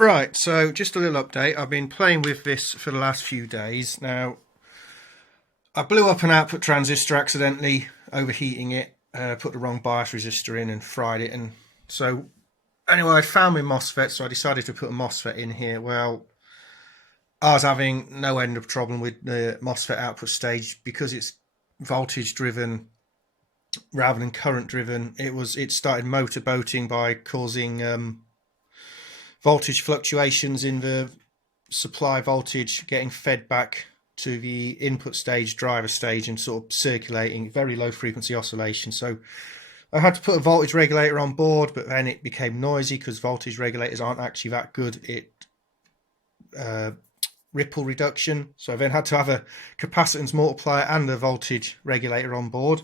Right, so just a little update. I've been playing with this for the last few days. Now, I blew up an output transistor accidentally, overheating it, put the wrong bias resistor in and fried it. And so, anyway, I found my MOSFET, so I decided to put a MOSFET in here. Well, I was having no end of problem with the MOSFET output stage because it's voltage driven rather than current driven. It started motor boating by causing voltage fluctuations in the supply voltage getting fed back to the input stage, driver stage, and sort of circulating, very low frequency oscillation. So I had to put a voltage regulator on board, but then it became noisy because voltage regulators aren't actually that good at ripple reduction. So I then had to have a capacitance multiplier and a voltage regulator on board.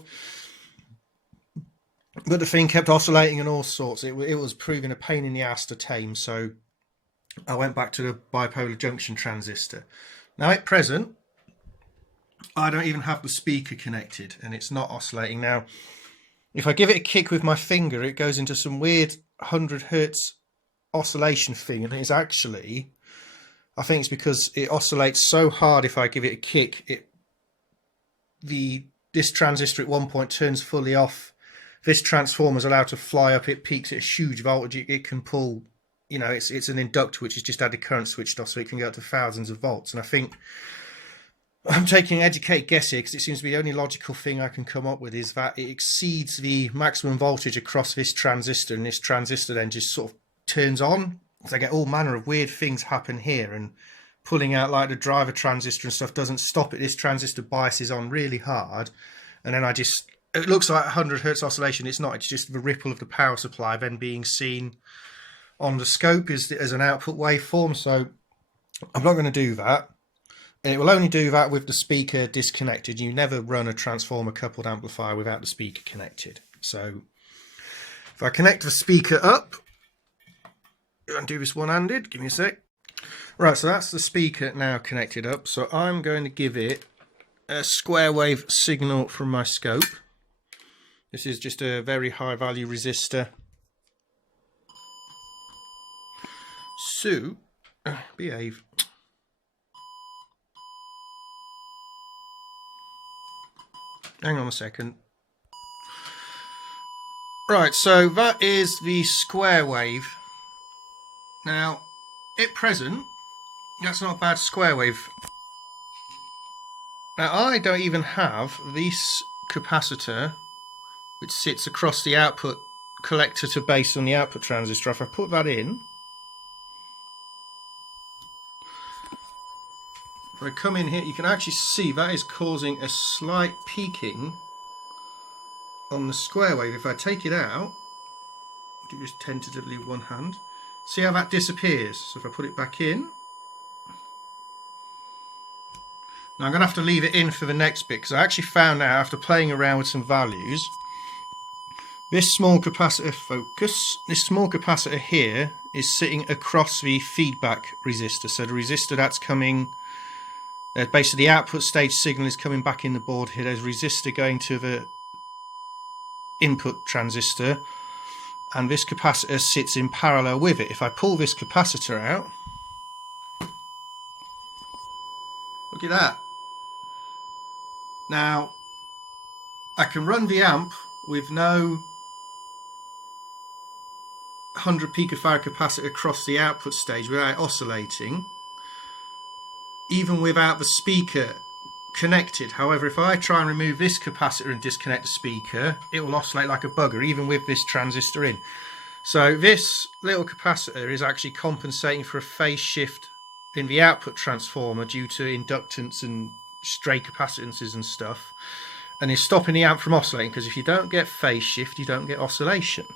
But the thing kept oscillating and all sorts. It was proving a pain in the ass to tame, so I went back to the bipolar junction transistor. Now at present, I don't even have the speaker connected and it's not oscillating. Now, if I give it a kick with my finger, it goes into some weird 100 Hertz oscillation thing, and it's actually, I think it's because it oscillates so hard if I give it a kick, this transistor at one point turns fully off. This transformer is allowed to fly up. It peaks at a huge voltage. It can pull, you know, it's an inductor which has just had the current switched off, so it can go up to thousands of volts. And I think I'm taking an educated guess here because it seems to be the only logical thing I can come up with is that it exceeds the maximum voltage across this transistor, and this transistor then just sort of turns on. So I get all manner of weird things happen here, and pulling out like the driver transistor and stuff doesn't stop it. This transistor biases on really hard, and then it looks like 100 Hertz oscillation. It's not. It's just the ripple of the power supply then being seen on the scope as an output waveform. So I'm not going to do that. And it will only do that with the speaker disconnected. You never run a transformer coupled amplifier without the speaker connected. So if I connect the speaker up, and do this one-handed, give me a sec. Right, so that's the speaker now connected up. So I'm going to give it a square wave signal from my scope. This is just a very high value resistor. So, behave. Hang on a second. Right, so that is the square wave. Now, at present, that's not a bad square wave. Now, I don't even have this capacitor which sits across the output collector to base on the output transistor. If I put that in, if I come in here, you can actually see that is causing a slight peaking on the square wave. If I take it out, do just tentatively with one hand, see how that disappears. So if I put it back in, now I'm going to have to leave it in for the next bit because I actually found out after playing around with some values, this small capacitor this small capacitor here is sitting across the feedback resistor. So the resistor that's coming, basically the output stage signal is coming back in the board here. There's a resistor going to the input transistor, and this capacitor sits in parallel with it. If I pull this capacitor out, look at that. Now, I can run the amp with no 100 picofarad capacitor across the output stage without oscillating, even without the speaker connected. However, if I try and remove this capacitor and disconnect the speaker, it will oscillate like a bugger, even with this transistor in. So this little capacitor is actually compensating for a phase shift in the output transformer due to inductance and stray capacitances and stuff, and is stopping the amp from oscillating, because if you don't get phase shift, you don't get oscillation.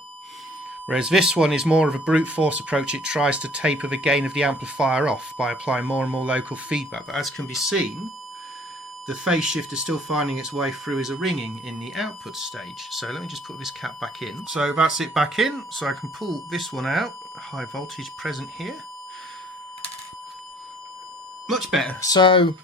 Whereas this one is more of a brute force approach. It tries to taper the gain of the amplifier off by applying more and more local feedback. But as can be seen, the phase shift is still finding its way through as a ringing in the output stage. So let me just put this cap back in. So that's it back in. So I can pull this one out. High voltage present here. Much better. So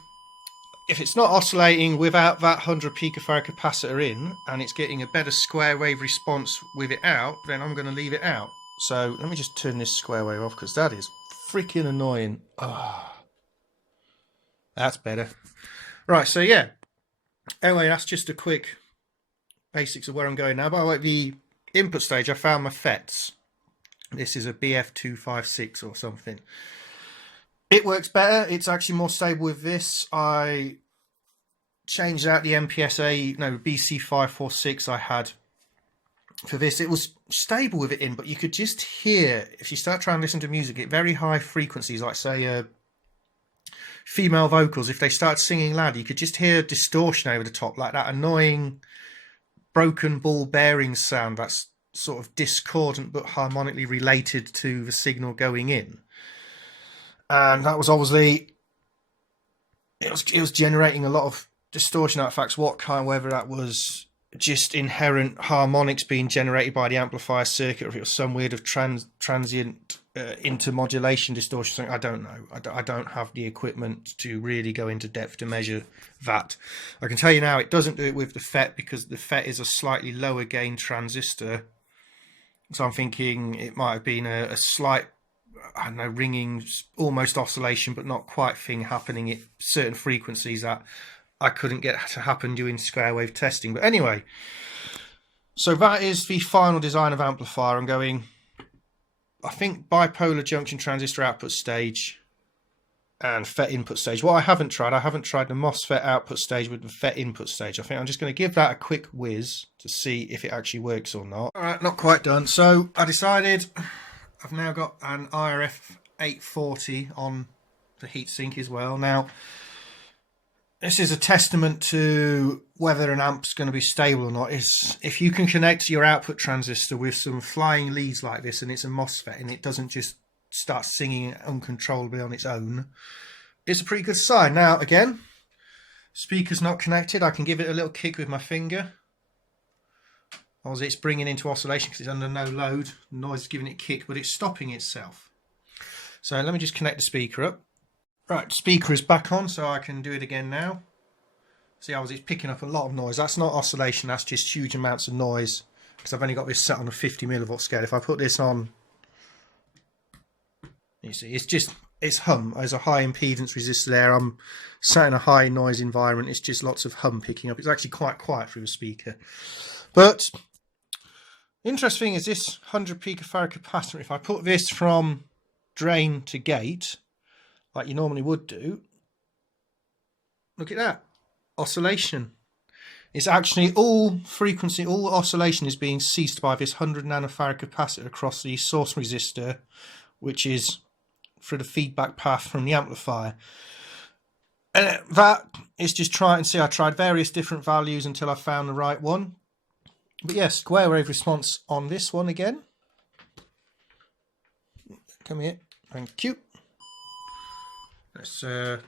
if it's not oscillating without that 100 picofarad capacitor in, and it's getting a better square wave response with it out, then I'm going to leave it out. So let me just turn this square wave off, because that is freaking annoying. Oh, that's better. Right, so yeah. Anyway, that's just a quick basics of where I'm going now. By the way, the input stage, I found my FETs. This is a BF256 or something. It works better. It's actually more stable with this. I changed out the BC546 I had for this. It was stable with it in, but you could just hear, if you start trying to listen to music at very high frequencies, like say female vocals, if they start singing loud, you could just hear distortion over the top, like that annoying broken ball bearing sound that's sort of discordant but harmonically related to the signal going in. And that was obviously, it was generating a lot of distortion artifacts, whether that was just inherent harmonics being generated by the amplifier circuit, or if it was some weird of transient intermodulation distortion, something, I don't know. I don't have the equipment to really go into depth to measure that. I can tell you now, it doesn't do it with the FET, because the FET is a slightly lower gain transistor. So I'm thinking it might have been a slight, I don't know, ringing, almost oscillation, but not quite thing happening at certain frequencies that I couldn't get to happen doing square wave testing. But anyway, so that is the final design of amplifier. I'm going, I think, bipolar junction transistor output stage and FET input stage. What I haven't tried the MOSFET output stage with the FET input stage. I think I'm just going to give that a quick whiz to see if it actually works or not. All right, not quite done. So I decided I've now got an IRF840 on the heatsink as well. Now, this is a testament to whether an amp's going to be stable or not. Is if you can connect your output transistor with some flying leads like this, and it's a MOSFET, and it doesn't just start singing uncontrollably on its own, it's a pretty good sign. Now, again, speaker's not connected. I can give it a little kick with my finger. Obviously, it's bringing into oscillation because it's under no load. The noise is giving it a kick, but it's stopping itself. So let me just connect the speaker up. Right, speaker is back on, so I can do it again now. See, it's picking up a lot of noise. That's not oscillation, that's just huge amounts of noise, because I've only got this set on a 50 millivolt scale. If I put this on, you see, it's hum. There's a high impedance resistor there. I'm sat in a high noise environment. It's just lots of hum picking up. It's actually quite quiet through the speaker. But interesting thing is this 100 picofarad capacitor. If I put this from drain to gate, like you normally would do, look at that oscillation. It's actually all frequency, all oscillation is being ceased by this 100 nanofarad capacitor across the source resistor, which is through the feedback path from the amplifier. And that is just try and see. I tried various different values until I found the right one. But yes, square wave response on this one again. Come here, thank you. Let's good,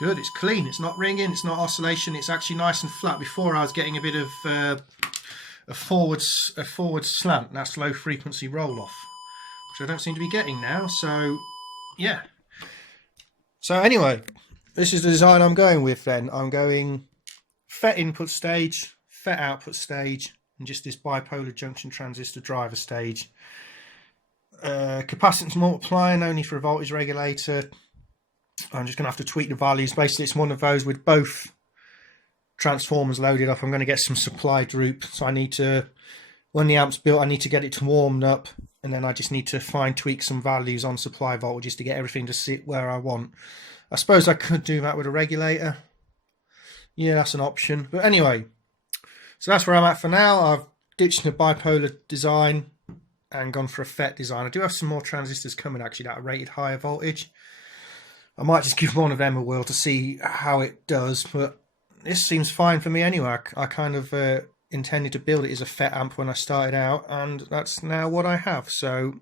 it's clean, it's not ringing, it's not oscillation, it's actually nice and flat. Before I was getting a bit of a forward slant, that's low frequency roll off, which I don't seem to be getting now. So yeah, so anyway, this is the design I'm going with then. I'm going FET input stage, FET output stage, and just this bipolar junction transistor driver stage. Capacitance multiplying only for a voltage regulator. I'm just going to have to tweak the values. Basically, it's one of those with both transformers loaded up. I'm going to get some supply droop, so I need to, when the amp's built, I need to get it warmed up, and then I just need to fine tweak some values on supply voltages to get everything to sit where I want. I suppose I could do that with a regulator. Yeah, that's an option. But anyway, so that's where I'm at for now. I've ditched the bipolar design and gone for a FET design. I do have some more transistors coming actually that are rated higher voltage. I might just give one of them a whirl to see how it does, but this seems fine for me anyway. I kind of intended to build it as a FET amp when I started out, and that's now what I have. So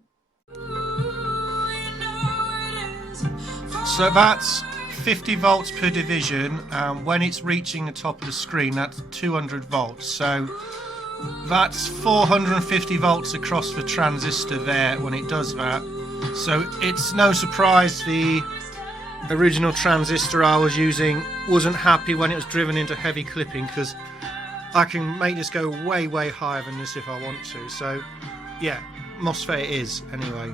that's 50 volts per division. When it's reaching the top of the screen, that's 200 volts. So that's 450 volts across the transistor there when it does that. So it's no surprise the original transistor I was using wasn't happy when it was driven into heavy clipping, because I can make this go way higher than this if I want to. So yeah, MOSFET it is anyway.